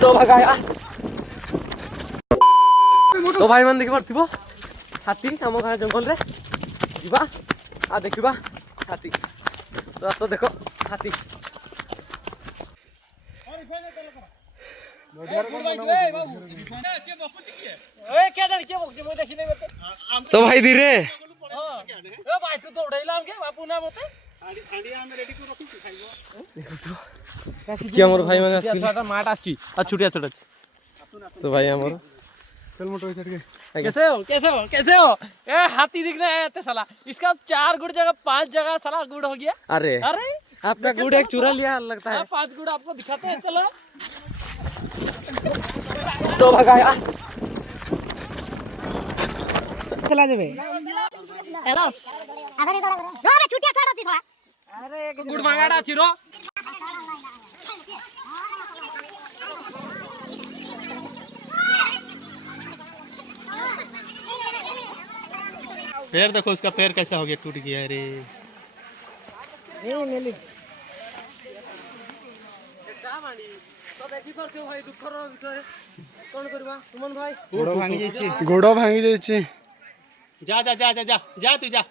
तो भगाया तो भाई मन देखि पड़थिबो हाथी हम गाँ जंगल रे जीवा आ देखिबा हाथी तो आस देखो हाथी तो भाई धीरे क्या मोर भाई माने माट आछि आ छुटिया छोटा तो भाई हमर चल मोटो चढ़ के कैसे हो ए हाथी दिखना है ते साला इसका 4 गुड़ जगह 5 जगह साला गुड़ हो गया। अरे आपका गुड़ एक चुरा लिया लगता है। 5 गुड़ आपको दिखाते हैं चलो तो भगाया चला जाबे हेलो अरे छुटिया छोड़ा छी साला अरे गुड़ मांगाड़ा छिरो पैर देखो उसका पैर कैसा हो गया टूट गया रे नहीं नेली तो देखि परथि भाई दुखर विषय कोन करबा सुमन भाई गोड़ भांगी जाई छी जा तू जा